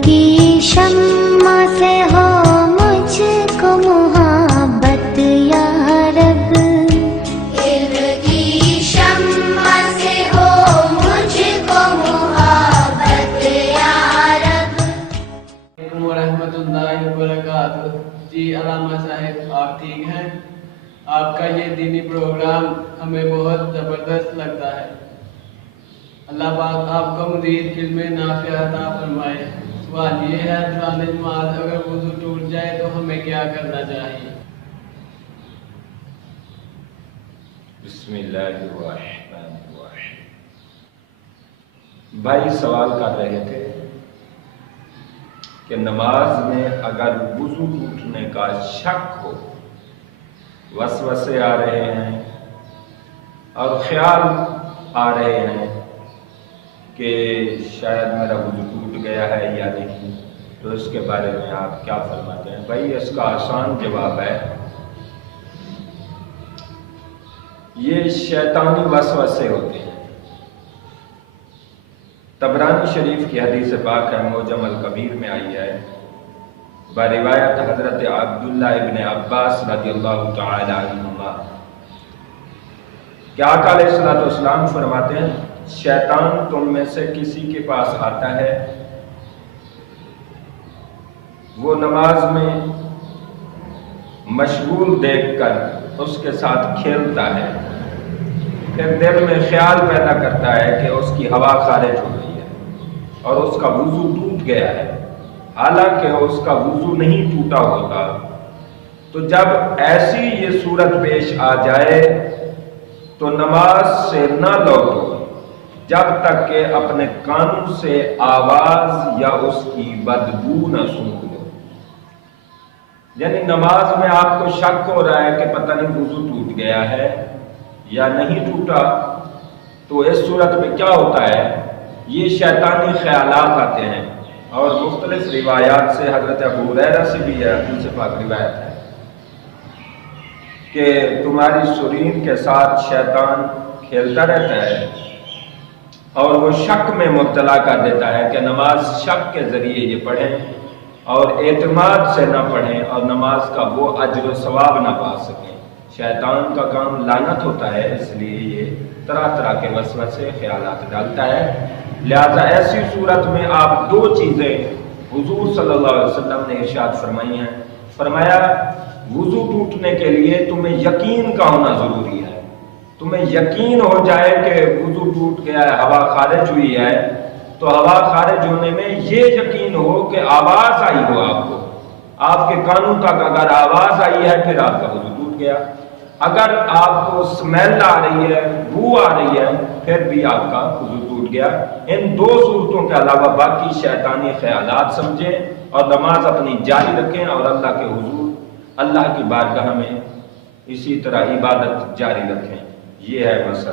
کی شمع سے ہو مجھ کو محبت یا رب، علم کی شمع سے ہو مجھ کو محبت یا رب۔ السلام علیکم ورحمۃ اللہ وبرکاتہ۔ جی علامہ صاحب آپ ٹھیک ہیں؟ آپ کا یہ دینی پروگرام ہمیں بہت زبردست لگتا ہے۔ اللہ پاک آپ کو مزید علم نافع عطا فرمائے۔ سوال یہ ہے دوران نماز اگر وضو ٹوٹ جائے تو ہمیں کیا کرنا چاہیے؟ بسم اللہ الرحمن الرحیم۔ بھائی سوال کر رہے تھے کہ نماز میں اگر وضو ٹوٹنے کا شک ہو، وسوسے آ رہے ہیں اور خیال آ رہے ہیں کہ شاید میرا وضو ٹوٹ گیا ہے یا نہیں، تو اس کے بارے میں آپ کیا فرماتے ہیں؟ بھائی اس کا آسان جواب ہے، یہ شیطانی وسوسے ہوتے ہیں۔ طبرانی شریف کی حدیث پاک ہے، معجم الکبیر میں آئی ہے، بروایت حضرت عبداللہ ابن عباس رضی اللہ تعالی عنہما کہ آقا علیہ السلام فرماتے ہیں شیطان تم میں سے کسی کے پاس آتا ہے، وہ نماز میں مشغول دیکھ کر اس کے ساتھ کھیلتا ہے، پھر دل میں خیال پیدا کرتا ہے کہ اس کی ہوا خارج ہو گئی ہے اور اس کا وضو ٹوٹ گیا ہے، حالانکہ اس کا وضو نہیں ٹوٹا ہوتا۔ تو جب ایسی یہ صورت پیش آ جائے تو نماز سے نہ لوٹو جب تک کہ اپنے کانوں سے آواز یا اس کی بدبو نہ سن لو۔ یعنی نماز میں آپ کو شک ہو رہا ہے کہ پتہ نہیں وضو ٹوٹ گیا ہے یا نہیں ٹوٹا، تو اس صورت میں کیا ہوتا ہے، یہ شیطانی خیالات آتے ہیں، اور مختلف روایات سے حضرت ابو ہریرہ سے بھی ہے، حدیث پاک روایت ہے کہ تمہاری سرین کے ساتھ شیطان کھیلتا رہتا ہے اور وہ شک میں مبتلا کر دیتا ہے کہ نماز شک کے ذریعے یہ پڑھیں اور اعتماد سے نہ پڑھیں اور نماز کا وہ اجر و ثواب نہ پا سکیں۔ شیطان کا کام لعنت ہوتا ہے، اس لیے یہ طرح طرح کے وسوسے خیالات ڈالتا ہے۔ لہذا ایسی صورت میں آپ دو چیزیں حضور صلی اللہ علیہ وسلم نے ارشاد فرمائی ہیں۔ فرمایا وضو ٹوٹنے کے لیے تمہیں یقین کا ہونا ضروری ہے، تمہیں یقین ہو جائے کہ وضو ٹوٹ گیا ہے، ہوا خارج ہوئی ہے، تو ہوا خارج ہونے میں یہ یقین ہو کہ آواز آئی ہو، آپ کے کانوں تک اگر آواز آئی ہے پھر آپ کا وضو ٹوٹ گیا۔ اگر آپ کو سمیل آ رہی ہے، بو آ رہی ہے، پھر بھی آپ کا وضو ٹوٹ گیا۔ ان دو صورتوں کے علاوہ باقی شیطانی خیالات سمجھیں اور نماز اپنی جاری رکھیں اور اللہ کے حضور، اللہ کی بارگاہ میں اسی طرح عبادت جاری رکھیں۔ یہ ہے مسئلہ۔